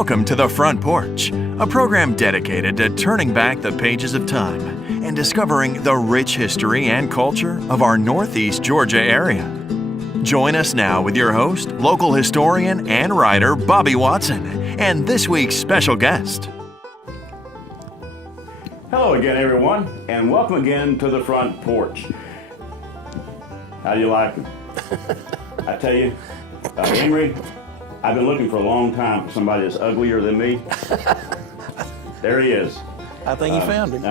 Welcome to The Front Porch, a program dedicated to turning back the pages of time and discovering the rich history and culture of our Northeast Georgia area. Join us now with your host, local historian and writer Bobby Watson, and this week's special guest. Hello again, everyone, and welcome again to The Front Porch. How do you like it? I tell you, Henry, I've been looking for a long time for somebody that's uglier than me. There he is. I think you found him.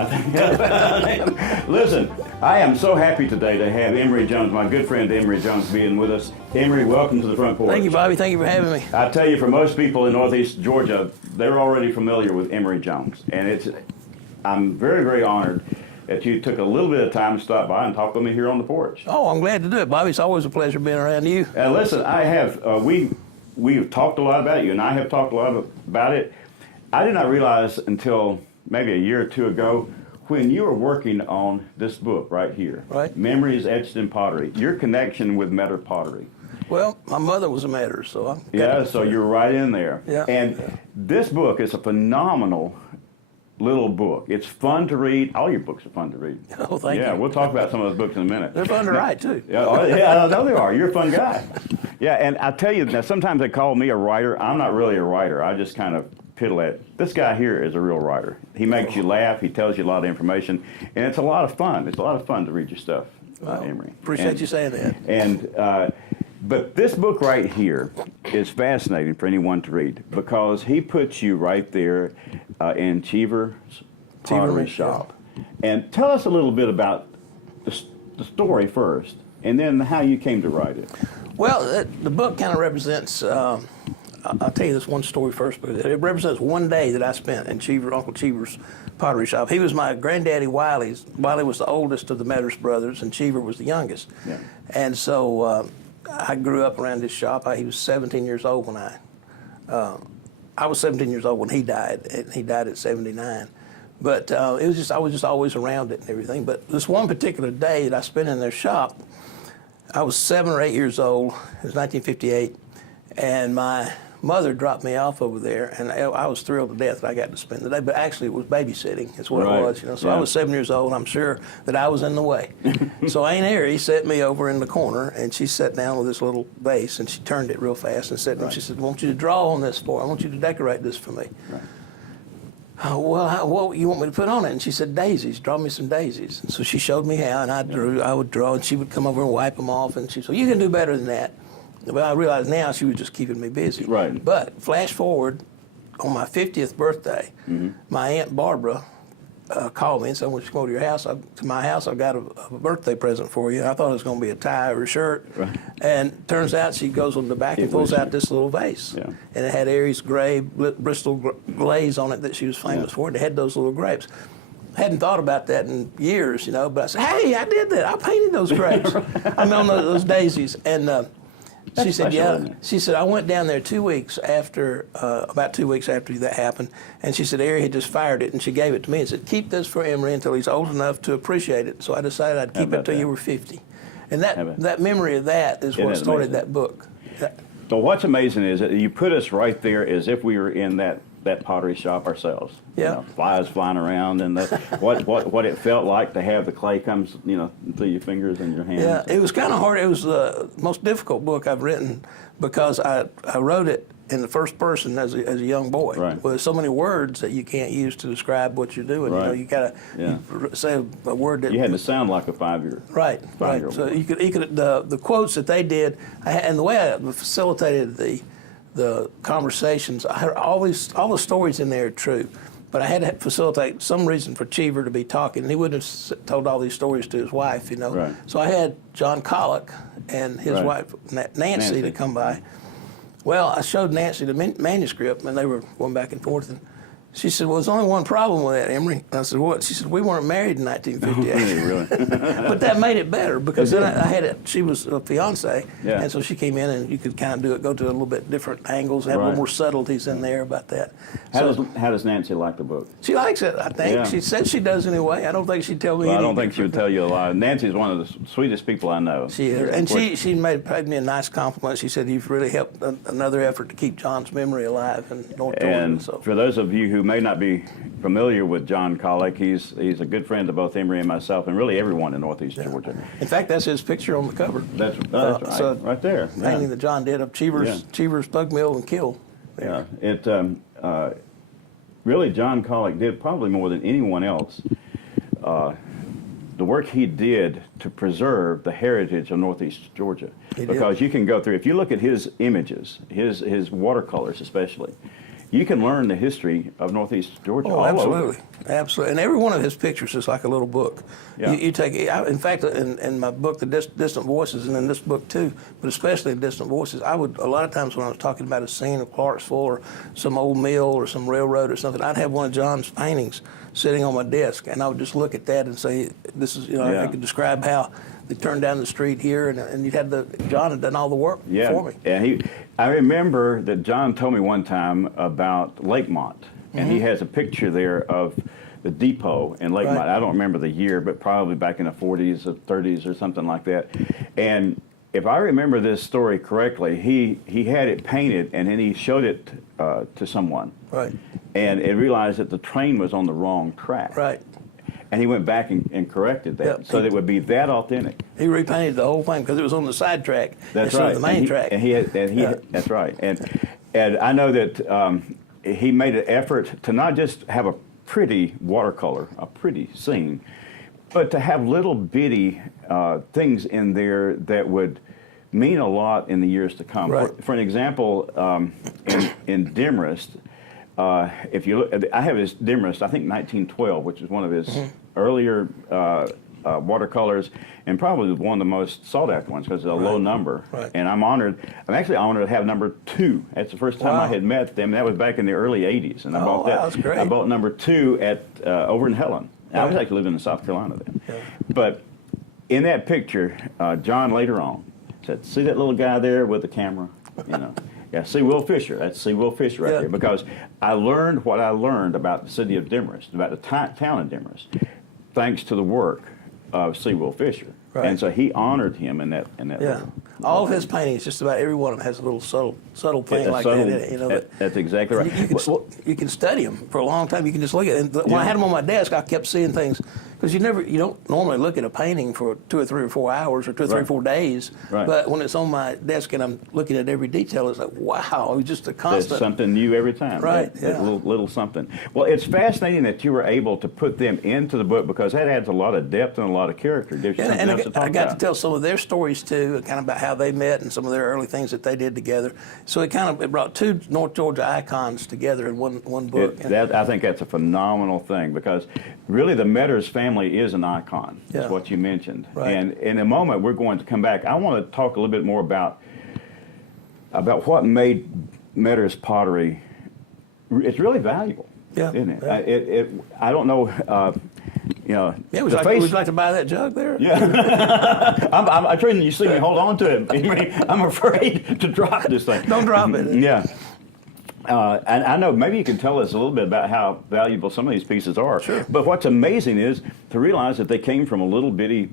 Listen, I am so happy today to have Emory Jones, my good friend Emory Jones, being with us. Emory, welcome to The Front Porch. Thank you, Bobby. Thank you for having me. I tell you, for most people in Northeast Georgia, they're already familiar with Emory Jones, and I'm very, very honored that you took a little bit of time to stop by and talk with me here on the porch. Oh, I'm glad to do it, Bobby. It's always a pleasure being around you. Listen, I have, we've talked a lot about it. You and I have talked a lot about it. I did not realize until maybe a year or two ago when you were working on this book right here, right? Memories Etched in Pottery, your connection with Metter pottery. Well, my mother was a Metter, so so you're right in there. Yeah. And this book is a phenomenal little book. It's fun to read. All your books are fun to read. Oh, thank you. Yeah, we'll talk about some of those books in a minute. They're fun to write, too. Yeah, I know they are. You're a fun guy. Yeah, and I tell you, now sometimes they call me a writer. I'm not really a writer. I just kind of piddle at it. This guy here is a real writer. He makes you laugh. He tells you a lot of information, and it's a lot of fun. It's a lot of fun to read your stuff, Emory. Appreciate you saying that. And but this book right here is fascinating for anyone to read because he puts you right there in Cheever's pottery shop. Yeah. And tell us a little bit about the story first, and then how you came to write it. Well, the book kind of represents, I'll tell you this one story first, but it represents one day that I spent in Uncle Cheever's pottery shop. He was my granddaddy Wiley's. Wiley was the oldest of the Metters brothers, and Cheever was the youngest. Yeah. And so I grew up around his shop. He was 17 years old when I was 17 years old when he died, and he died at 79. But I was just always around it and everything. But this one particular day that I spent in their shop, I was 7 or 8 years old. It was 1958, and my mother dropped me off over there, and I was thrilled to death that I got to spend the day. But actually, it was babysitting. Is what it was, So yeah. I was 7 years old. I'm sure that I was in the way. So Aunt Harry set me over in the corner, and she sat down with this little vase, and she turned it real fast and said, she said, "I want you to draw on this for. I want you to decorate this for me." Right. What you want me to put on it? And she said, "Daisies. Draw me some daisies." And so she showed me how, and I would draw, and she would come over and wipe them off, and she said, "You can do better than that." Well, I realized now she was just keeping me busy. Right. But flash forward, on my 50th birthday, my Aunt Barbara called me and said, "I want you to go to your house. To my house, I've got a birthday present for you." And I thought it was going to be a tie or a shirt. Right. And turns out she goes on the back and pulls out this little vase. Yeah. And it had Aries gray Bristol glaze on it that she was famous for. And it had those little grapes. I hadn't thought about that in years, but I said, "Hey, I did that. I painted those grapes." I mean, those daisies. And she said, "Yeah." She said, "I went down there 2 weeks after, about 2 weeks after that happened, and she said, Ari had just fired it, and she gave it to me and said, 'Keep this for Emory until he's old enough to appreciate it.' So I decided I'd keep it till you were 50. And that memory of that is what started that book. So what's amazing is that you put us right there as if we were in that pottery shop ourselves. Yeah. Flies flying around, and what it felt like to have the clay comes, through your fingers and your hands. Yeah, it was kind of hard. It was the most difficult book I've written because I wrote it in the first person as a young boy. Right. With so many words that you can't use to describe what you're doing. Right. You got to say a word that you had to sound like a 5-year. Right. So you could the quotes that they did, and the way I facilitated the conversations, I heard all the stories in there are true, but I had to facilitate some reason for Cheever to be talking, and he wouldn't have told all these stories to his wife, Right. So I had John Collick and his wife Nancy to come by. Well, I showed Nancy the manuscript, and they were going back and forth, She said, well, there's only one problem with that, Emory. I said, what? She said, we weren't married in 1958. Really? But that made it better because then I had it. She was a fiance, Yeah. and so she came in, and you could kind of go to a little bit different angles, have a little more subtleties in there about that. How does Nancy like the book? She likes it, I think. Yeah. She said she does anyway. I don't think she'd tell me. Well, I any don't think she would different. tell you a lot. Nancy's one of the sweetest people I know. She is, and she paid me a nice compliment. She said, you've really helped another effort to keep John's memory alive in North Georgia. And So. for those of you who may not be familiar with John Colick, he's a good friend to both Emory and myself, and really everyone in Northeast Georgia. In fact, that's his picture on the cover. That's right, so right there. Painting Yeah. that John did of Cheever's Pug Mill and Kill. Yeah, really John Colick did probably more than anyone else the work he did to preserve the heritage of Northeast Georgia. Because you can go through, if you look at his images, his watercolors especially, you can learn the history of Northeast Georgia. Oh, all absolutely, over. absolutely. And every one of his pictures is like a little book. Yeah. You take, in fact, in my book, The Distant Voices, and in this book too, but especially in Distant Voices, I would, a lot of times when I was talking about a scene of Clarksville or some old mill or some railroad or something, I'd have one of John's paintings sitting on my desk, and I would just look at that and say, this is, I could describe how they turned down the street here, and you had John had done all the work for me. Yeah, I remember that John told me one time about Lakemont, and he has a picture there of the depot in Lakemont. Right. I don't remember the year, but probably back in the 40s or 30s or something like that. And if I remember this story correctly, he had it painted, and then he showed it to someone. Right. And it realized that the train was on the wrong track. Right. And he went back and corrected that, Yep. so that it would be that authentic. He repainted the whole thing because it was on the side track That's instead right. of the main track. That's right. And I know that he made an effort to not just have a pretty watercolor, a pretty scene, but to have little bitty things in there that would mean a lot in the years to come. Right. For an example, in Demarest, if you look, I have his Demarest, I think 1912, which is one of his earlier watercolors, and probably one of the most sought after ones because it's a low number. Right. And I'm actually honored to have number 2. That's the first time I had met them. That was back in the early 80s, and I bought that. That's great. I bought number 2 at over in Helen. I was actually living in South Carolina then. Yeah. But in that picture, John later on said, "See that little guy there with the camera? Yeah, see Will Fisher. That's see Will Fisher right there." Because I learned what I learned about the city of Demarest, about the town of Demarest, thanks to the work of C. Will Fisher. Right. And so he honored him in that. Yeah. All of his paintings, just about every one of them has a little subtle thing like that in it. That's exactly right. You can study them for a long time. You can just look at it. And when I had them on my desk, I kept seeing things because you don't normally look at a painting for 2 or 3 or 4 hours or 2 or 3 or 4 days. Right. But when it's on my desk and I'm looking at every detail, it's like, wow, it's just a constant. There's something new every time. Right. That little something. Well, it's fascinating that you were able to put them into the book because that adds a lot of depth and a lot of character. Gives you something else to talk I got about. to tell some of their stories too, kind of about how they met and some of their early things that they did together. So it brought 2 North Georgia icons together in one book. I think that's a phenomenal thing because really the Metters family is an icon. Yeah. That's what you mentioned. Right. And in a moment we're going to come back. I want to talk a little bit more about what made Metters pottery. It's really valuable, isn't it? Yeah. I don't know. Yeah, would you like to buy that jug there? Yeah. I'm trying. You see me hold on to it. I'm afraid to drop this thing. Don't drop it. Yeah. And I know maybe you can tell us a little bit about how valuable some of these pieces are. Sure. But what's amazing is to realize that they came from a little bitty,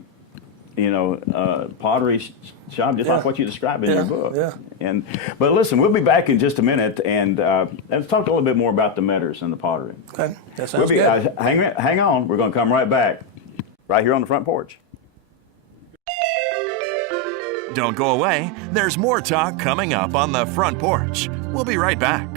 pottery shop, just like what you described in your book. Yeah. But listen, we'll be back in just a minute, and let's talk a little bit more about the Metters and the pottery. Okay, that sounds good. Hang on. We're going to come right back, right here on the front porch. Don't go away. There's more talk coming up on the front porch. We'll be right back.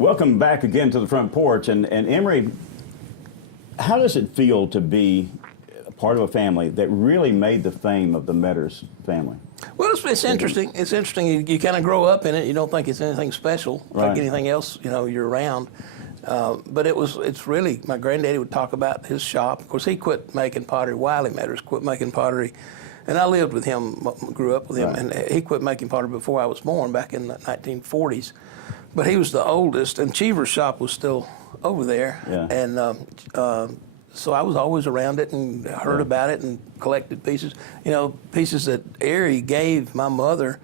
Welcome back again to the front porch. And Emery, how does it feel to be a part of a family that really made the fame of the Metters family? Well, it's interesting. It's interesting. You kind of grow up in it. You don't think it's anything special, like anything else, you're around. But it's really, my granddaddy would talk about his shop. Of course, he quit making pottery. Wiley Metters quit making pottery. And I lived with him, grew up with him, and he quit making pottery before I was born, back in the 1940s. But he was the oldest, and Cheever's shop was still over there. Yeah. And so I was always around it and heard about it and collected pieces. Pieces that Airy gave my mother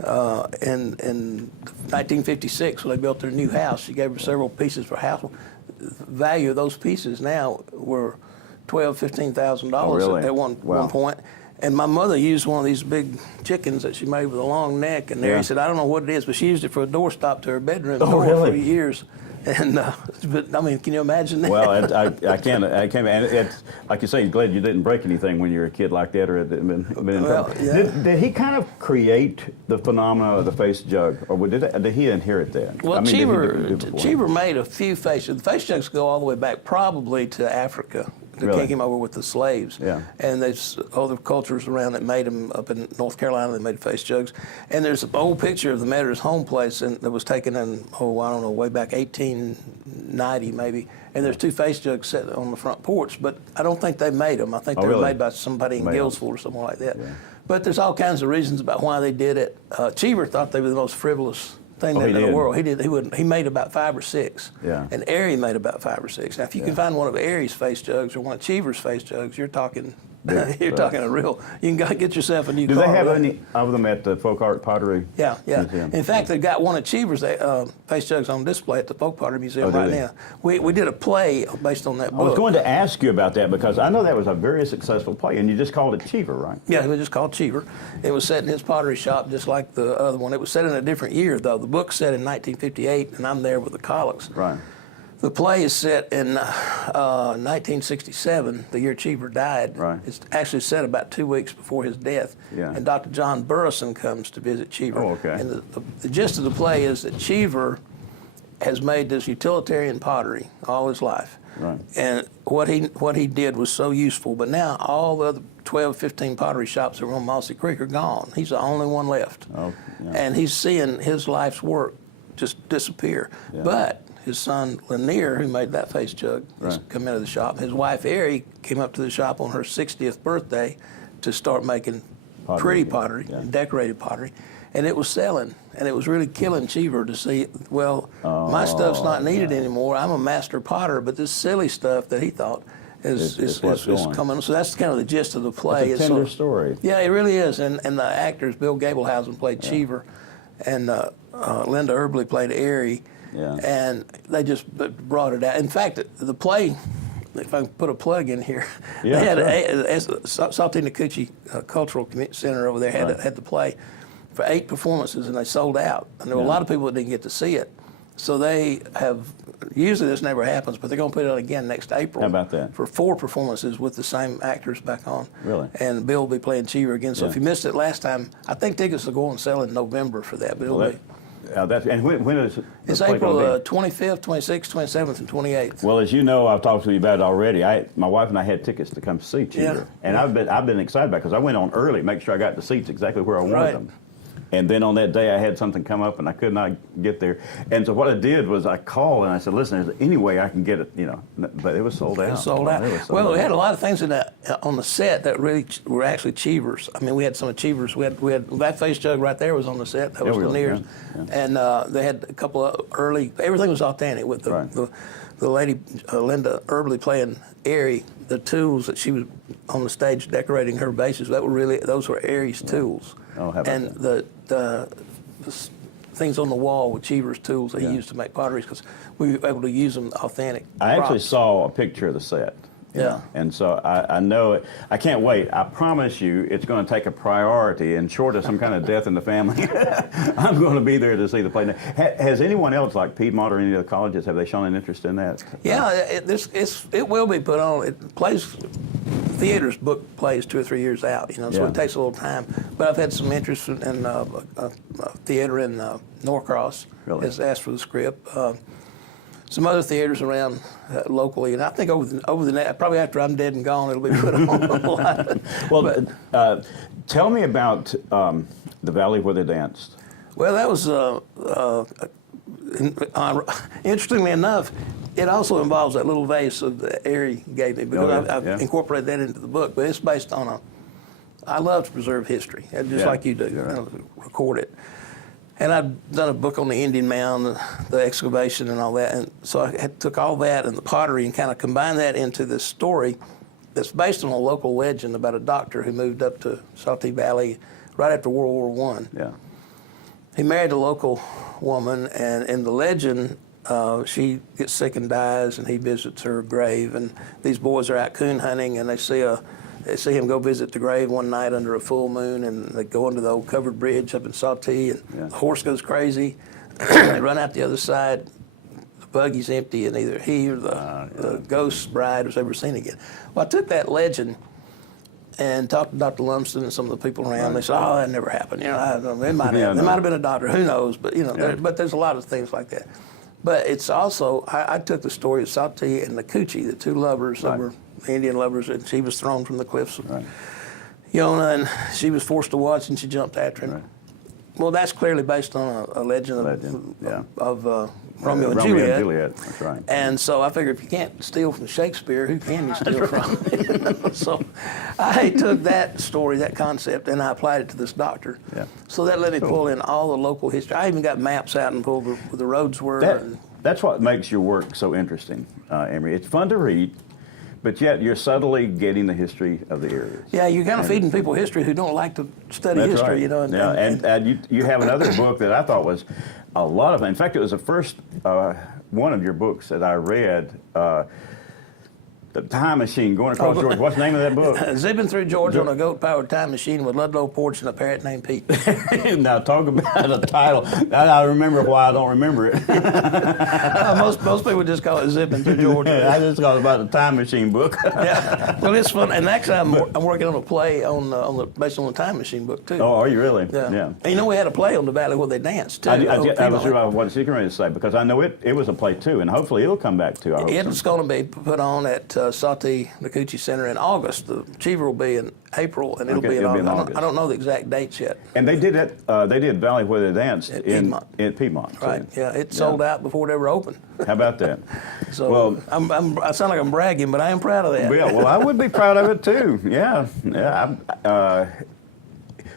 in 1956 when they built their new house. She gave her several pieces for house. The value of those pieces now were $12,000, $15,000 at one point. And my mother used one of these big chickens that she made with a long neck. And Airy said, I don't know what it is, but she used it for a doorstop to her bedroom door for years. And but I mean, can you imagine that? Well, I can't. And it's like you say, glad you didn't break anything when you were a kid like that, or had been in trouble. Did he kind of create the phenomena of the face jug, or did he inherit that? Well, Cheever made a few face jugs. The face jugs go all the way back, probably to Africa. They came over with the slaves. Yeah. And there's other cultures around that made them. Up in North Carolina, they made face jugs. And there's an old picture of the Metters' home place that was taken in, way back 1890 maybe. And there's two face jugs set on the front porch, but I don't think they made them. I think they were made by somebody in Guildsville or something like that. Yeah. But there's all kinds of reasons about why they did it. Cheever thought they were the most frivolous thing in the world. He made about 5 or 6. Yeah. And Airy made about 5 or 6. Now, if you can find one of Airy's face jugs or one of Cheever's face jugs, you're talking talking a real. You can get yourself a new car. Do they have any of them at the Folk Art Pottery? Yeah. Museum? In fact, they've got one of Cheever's face jugs on display at the Folk Pottery Museum right now. We did a play based on that book. I was going to ask you about that because I know that was a very successful play, and you just called it Cheever, right? Yeah, it was just called Cheever. It was set in his pottery shop just like the other one. It was set in a different year, though. The book's set in 1958, and I'm there with the Collicks. Right. The play is set in 1967, the year Cheever died. Right. It's actually set about 2 weeks before his death. Yeah. And Dr. John Burrison comes to visit Cheever. Oh, okay. And the gist of the play is that Cheever has made this utilitarian pottery all his life. Right. And what he did was so useful, but now all the other 12, 15 pottery shops that were on Mossy Creek are gone. He's the only one left. Oh, yeah. And he's seeing his life's work just disappear. Yeah. But his son Lanier, who made that face jug, has come into the shop. His wife Airy came up to the shop on her 60th birthday to start making pretty pottery, decorated pottery, and it was selling. And it was really killing Cheever to see, my stuff's not needed anymore. I'm a master potter, but this silly stuff that he thought is coming. So that's kind of the gist of the play. It's a tender story. Yeah, it really is. And the actors, Bill Gablehausen played Cheever, and Linda Erbley played Airy. Yeah. And they just brought it out. In fact, the play, if I can put a plug in here, they had Saltina Cucci Cultural Center over there had the play for 8 performances, and they sold out. And there were a lot of people that didn't get to see it. So they have, usually this never happens, but they're going to put it on again next April. How about that? For 4 performances with the same actors back on. Really? And Bill will be playing Cheever again. So if you missed it last time, I think tickets will go on sale in November for that. But it'll be. And when is it? It's April 25th, 26th, 27th, and 28th. Well, as you know, I've talked to you about it already. My wife and I had tickets to come see Cheever, and I've been excited about it because I went on early, make sure I got the seats exactly where I wanted them. And then on that day, I had something come up, and I could not get there. And so what I did was I called, and I said, listen, is there any way I can get it, But it was sold out. It was sold out. Well, we had a lot of things on the set that really were actually Cheevers. I mean, we had some of Cheevers. We had that face jug right there was on the set. That was Lanier's. And they had a couple of everything was authentic with the lady, Linda Erbley, playing Airy. The tools that she was on the stage decorating her bases, those were Airy's tools. Oh, how about and that? The things on the wall with Cheever's tools that he used to make potteries, because we were able to use them authentic. I actually saw a picture of the set. Yeah. And so I know it. I can't wait. I promise you it's going to take a priority, and short of some kind of death in the family, I'm going to be there to see the play. Has anyone else, like Piedmont or any of the colleges, have they shown an interest in that? Yeah, it will be put on. It plays theater's book plays 2 or 3 years out, so Yeah. it takes a little time. But I've had some interest in theater in Norcross. Really? Has asked for the script. Some other theaters around locally, and I think over the next, probably after I'm dead and gone, it'll be put on a lot. Well, tell me about the Valley where they danced. Well, that was interestingly enough. It also involves that little vase that Ari gave me because I've incorporated that into the book. But it's based on I love to preserve history, just like you do, record it. And I've done a book on the Indian Mound, the excavation and all that. And so I took all that and the pottery and kind of combined that into this story that's based on a local legend about a doctor who moved up to Saltee Valley right after World War I. Yeah. He married a local woman, and in the legend, she gets sick and dies, and he visits her grave. And these boys are out coon hunting, and they see him go visit the grave one night under a full moon, and they go under the old covered bridge up in Saltee, and the horse goes crazy. They run out the other side. The buggy's empty, and neither he or the ghost bride was ever seen again. Well, I took that legend and talked to Dr. Lumsden and some of the people around. They said, "Oh, that never happened. It might have been a doctor. Who knows? But but there's a lot of things like that. But it's also I took the story of Saltee and the Coochie, the two lovers, that were Indian lovers, and she was thrown from the cliffs of Yonah, and she was forced to watch, and she jumped after him. Right. Well, that's clearly based on a legend of Romeo and Juliet. That's right. And so I figured if you can't steal from Shakespeare, who can you steal from? So I took that story, that concept, and I applied it to this doctor. Yeah. So that let me pull in all the local history. I even got maps out and pulled where the roads were. That's what makes your work so interesting, Emery. It's fun to read, but yet you're subtly getting the history of the areas. Yeah, you're kind of feeding people history who don't like to study history, right. And you have another book that I thought was a lot of fun. In fact, it was the first one of your books that I read. The Time Machine, Going Across Georgia. What's the name of that book? Zipping Through Georgia on a goat-powered time machine with Ludlow, Porch, and a parrot named Pete. Now, talk about a title. I remember why I don't remember it. Most people just call it Zipping Through Georgia. I just call it about the Time Machine book. Yeah, well, it's fun. And actually, I'm working on a play based on the Time Machine book, too. Oh, are you really? Yeah. And we had a play on the Valley where they danced, too. I was sure what I was ready to say, because I know it was a play, too, and hopefully it'll come back, too. It's going to be put on at Saltee, the Coochie Center in August. The Cheever will be in April, and it'll be in August. I don't know the exact dates yet. And they did it. They did Valley where they danced in Piedmont. Right. Yeah, it sold out before it ever opened. How about that? So I sound like I'm bragging, but I am proud of that. Yeah, well, I would be proud of it too. Yeah.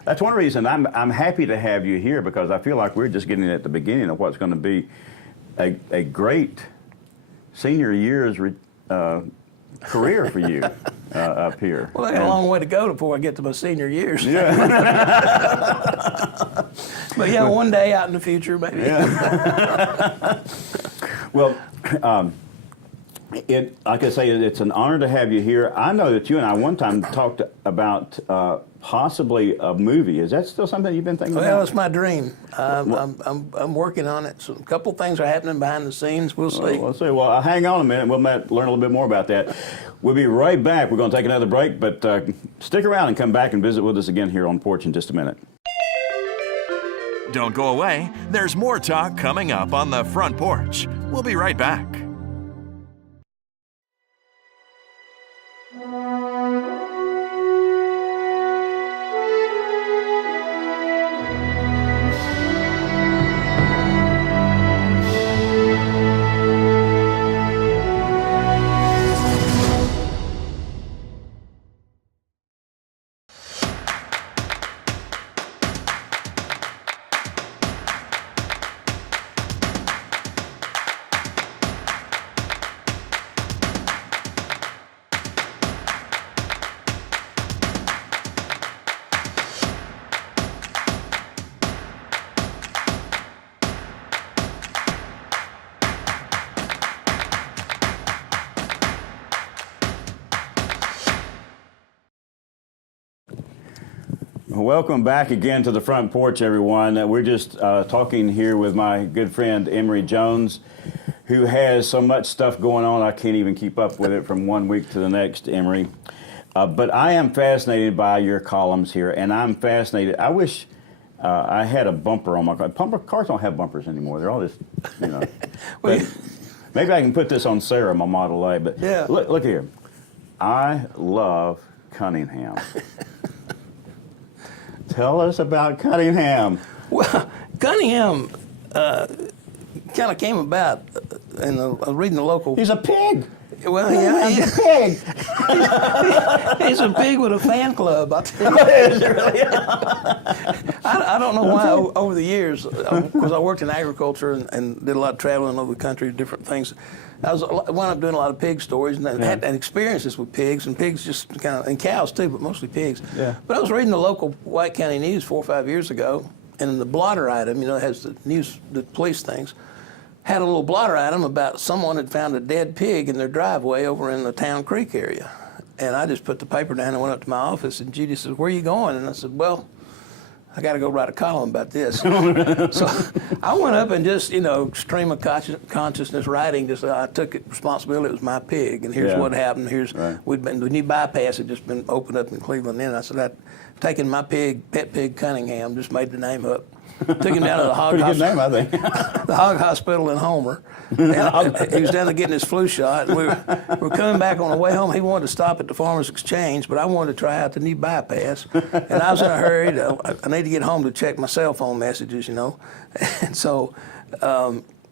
That's one reason I'm happy to have you here, because I feel like we're just getting at the beginning of what's going to be a great senior years career for you up here. Well, I got a long way to go before I get to my senior years. Yeah. But yeah, one day out in the future, maybe. Yeah. Well, like I say, it's an honor to have you here. I know that you and I one time talked about possibly a movie. Is that still something you've been thinking about? Well, it's my dream. I'm working on it. So a couple things are happening behind the scenes. We'll see. We'll see. Well, hang on a minute. We'll learn a little bit more about that. We'll be right back. We're going to take another break, but stick around and come back and visit with us again here on Porch in just a minute. Don't go away. There's more talk coming up on the front porch. We'll be right back. Welcome back again to the front porch, everyone. We're just talking here with my good friend Emery Jones, who has so much stuff going on I can't even keep up with it from one week to the next, Emery. But I am fascinated by your columns here, and I'm fascinated. I wish I had a bumper on my car. Cars don't have bumpers anymore. They're all just, you know. Well, But maybe I can put this on Sarah, my Model A. But Yeah. look here. I love Cunningham. Tell us about Cunningham. Well, Cunningham kind of came about, and I was reading the local. He's a pig. Well, yeah, He's a pig. he's a pig with a fan club. I tell you. I don't know why over the years, because I worked in agriculture and did a lot of traveling over the country, different things. I wound up doing a lot of pig stories and I had experiences with pigs, and pigs just kind of, and cows too, but mostly pigs. Yeah. But I was reading the local White County News 4 or 5 years ago, and in the blotter item, you know, it has the news, the police things, had a little blotter item about someone had found a dead pig in their driveway over in the Town Creek area. And I just put the paper down and went up to my office, and Judy says, "Where are you going?" And I said, "Well, I got to go write a column about this." So I went up and just, you know, stream of consciousness writing. Just I took responsibility. It was my pig, and here's what happened. Here's the new bypass had just been opened up in Cleveland. Then I said I'd taken my pet pig Cunningham, just made the name up. Took him down to the hog Pretty good hospital. name, I think. The hog hospital in Homer. And he was down there getting his flu shot. And we were coming back on the way home. He wanted to stop at the Farmers Exchange, but I wanted to try out the new bypass. And I was in a hurry. I need to get home to check my cell phone messages, you know. And so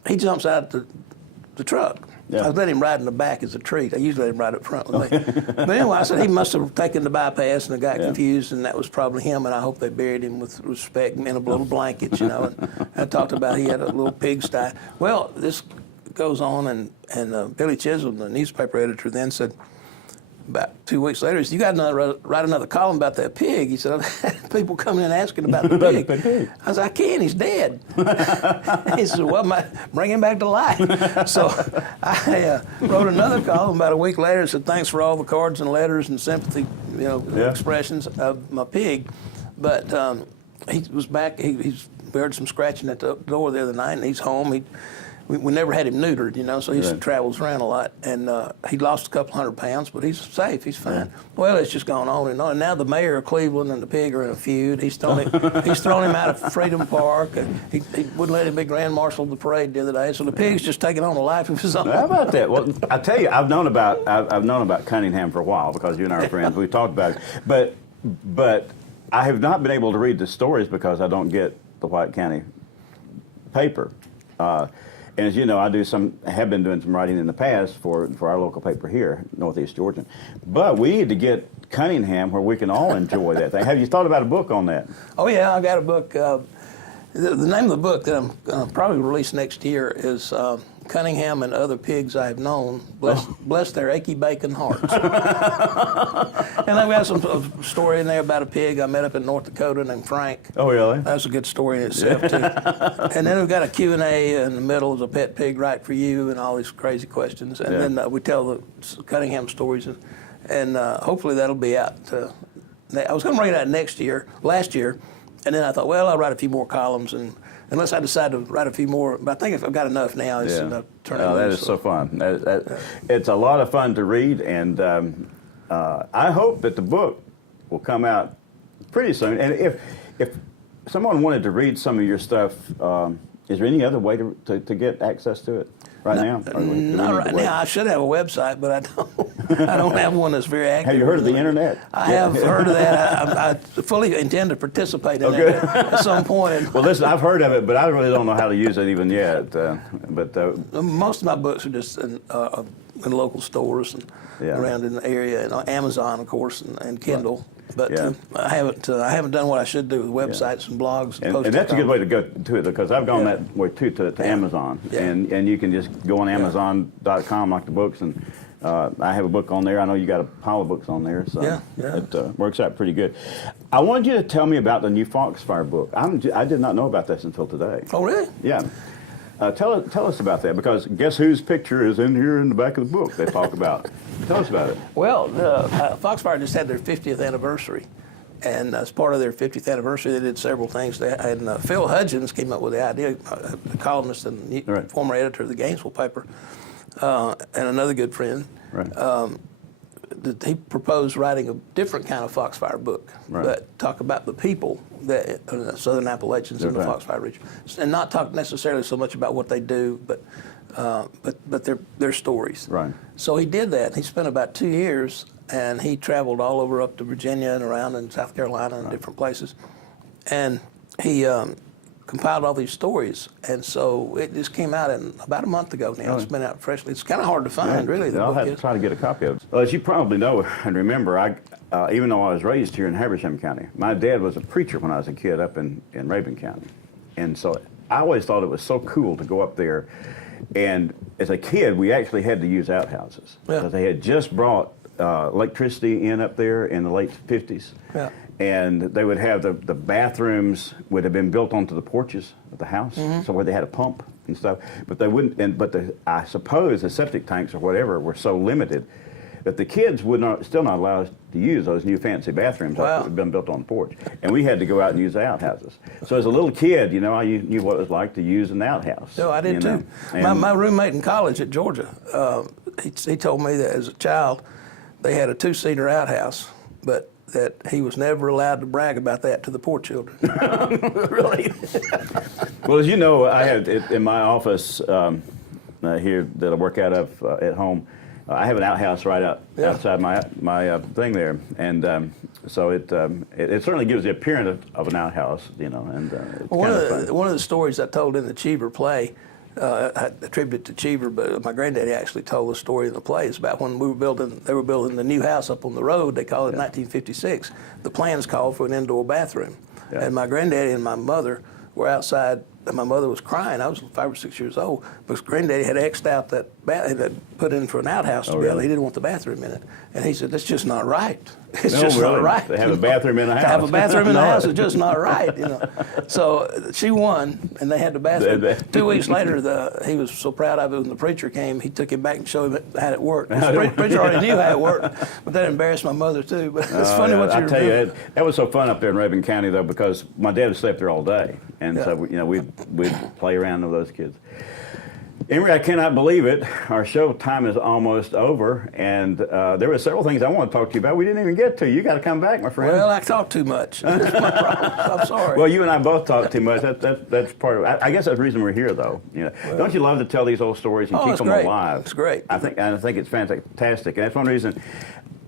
he jumps out the truck. Yeah. I let him ride in the back as a treat. I usually let him ride up front with me. But anyway, I said he must have taken the bypass and I got confused, and that was probably him, and I hope they buried him with respect in a little blanket, you know. And I talked about he had a little pigsty. Well, this goes on, and Billy Chisholm, the newspaper editor, then said, about 2 weeks later, he said, "You got to write another column about that pig." He said, "I've had people coming in asking about the pig." I said, "I can't, he's dead." He said, "Well, bring him back to life." So I wrote another column about a week later and said, "Thanks for all the cards and letters and sympathy, you know, expressions of my pig." But he was back, we heard some scratching at the door the other night, and he's home. We never had him neutered, you know, so he travels around a lot. And he lost a couple 100 pounds, but he's safe. He's fine. Well, it's just gone on and on. And now the mayor of Cleveland and the pig are in a feud. He's thrown him out of Freedom Park. And he wouldn't let him be grand marshal of the parade the other day. So the pig's just taking on a life of his own. How about that? Well, I tell you, I've known about Cunningham for a while because you and I are friends. We've talked about it, but I have not been able to read the stories because I don't get the White County paper. And as you know, I have been doing some writing in the past for our local paper here, Northeast Georgian. But we need to get Cunningham where we can all enjoy that thing. Have you thought about a book on that? Oh yeah, I got a book. The name of the book that I'm going to probably release next year is Cunningham and Other Pigs I've Known. Bless their achy bacon hearts. And I've got some story in there about a pig I met up in North Dakota named Frank. Oh, really? That's a good story in itself, too. And then we've got a Q&A in the middle. Is a pet pig right for you? And all these crazy questions. And then we tell the Cunningham stories. And hopefully that'll be out. I was going to bring it out last year. And then I thought, well, I'll write a few more columns. And unless I decide to write a few more. But I think if I've got enough now, it's enough to turn it loose. That is so fun. It's a lot of fun to read. And I hope that the book will come out pretty soon. And if someone wanted to read some of your stuff, is there any other way to get access to it now? Not right now. I should have a website, but I don't. I don't have one that's very active. Have you heard of the internet? I have heard of that. I fully intend to participate in it at some point. Well, listen, I've heard of it, but I really don't know how to use it even yet. Most of my books are just in local stores and around in the area, and Amazon, of course, and Kindle. Right. But I haven't done what I should do with websites and blogs. And that's a good way to go to it, because I've gone that way too to Amazon. And you can just go on Amazon.com like the books, and I have a book on there. I know you got a pile of books on there, so it works out pretty good. I wanted you to tell me about the new Foxfire book. I did not know about this until today. Oh, really? Yeah. Tell us about that, because guess whose picture is in here in the back of the book they talk about. Tell us about it. Well, Foxfire just had their 50th anniversary, and as part of their 50th anniversary, they did several things. Phil Hudgens came up with the idea, the columnist and former editor of the Gainesville paper, and another good friend. Right. that he proposed writing a different kind of Foxfire book, Right. but talk about the people that Southern Appalachians in the Right. Foxfire region, and not talk necessarily so much about what they do, but their stories. Right. So he did that. He spent about 2 years, and he traveled all over up to Virginia and around in South Carolina and different places, and he compiled all these stories, and so it just came out in about a month ago now. It's been out freshly. It's kind of hard to find, really. The I'll book have is. to try to get a copy of it. Well, as you probably know and remember, even though I was raised here in Habersham County, my dad was a preacher when I was a kid up in Rabun County. And so I always thought it was so cool to go up there. And as a kid, we actually had to use outhouses. Yeah. Because they had just brought electricity in up there in the late 50s. Yeah. And they would have the bathrooms would have been built onto the porches of the house, so where they had a pump and stuff. But they wouldn't. I suppose the septic tanks or whatever were so limited that the kids still not allowed to use those new fancy bathrooms that had been built on the porch. And we had to go out and use the outhouses. So as a little kid, I knew what it was like to use an outhouse. No, I did too. And My roommate in college at Georgia, he told me that as a child, they had a 2-seater outhouse, but that he was never allowed to brag about that to the poor children. Really? Well, as you know, I have in my office here that I work out of at home. I have an outhouse right outside my thing there, and so it certainly gives the appearance of an outhouse, and it's One kind of fun. of the stories I told in the Cheever play, I attribute it to Cheever, but my granddaddy actually told the story in the play. It's about when they were building the new house up on the road. They called it 1956. The plans called for an indoor bathroom, and my granddaddy and my mother were outside. And my mother was crying. I was 5 or 6 years old, because granddaddy had X'd out that had put in for an outhouse to be able. He didn't want the bathroom in it, and he said, "That's just not right. It's just not right. To have a bathroom in a house. To have a bathroom in the house is just not right." So she won, and they had the bathroom. 2 weeks later, he was so proud of it when the preacher came. He took him back and showed him how it worked. The preacher already knew how it worked, but that embarrassed my mother too. But it's funny what you tell you, that was so fun up there in Rabun County though, because my dad slept there all day, and so we'd play around with those kids. Emory, I cannot believe it. Our show time is almost over, and there were several things I want to talk to you about we didn't even get to. You got to come back, my friend. Well, I talk too much. That's my problem. I'm sorry. Well, you and I both talk too much. That's part of it. I guess that's the reason we're here, though. Don't you love to tell these old stories and keep them alive? It's great. I think it's fantastic, and that's one reason.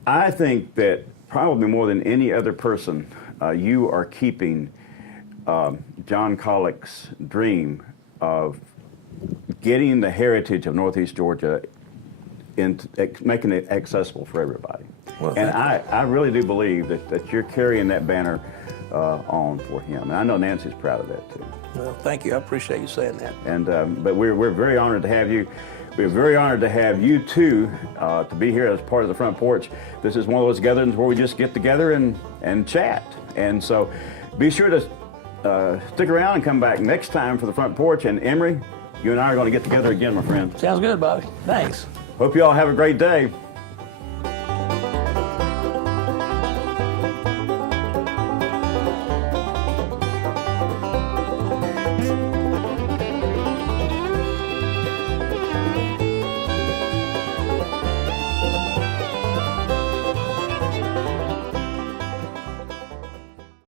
I think that probably more than any other person, you are keeping John Collick's dream of getting the heritage of Northeast Georgia into making it accessible for everybody. Well, and I really do believe that you're carrying that banner on for him. And I know Nancy's proud of that too. Well, thank you. I appreciate you saying that. And but we're very honored to have you. We're very honored to have you too to be here as part of the Front Porch. This is one of those gatherings where we just get together and chat. And so be sure to stick around and come back next time for the Front Porch. And Emory, you and I are going to get together again, my friend. Sounds good, Bobby. Thanks. Hope you all have a great day.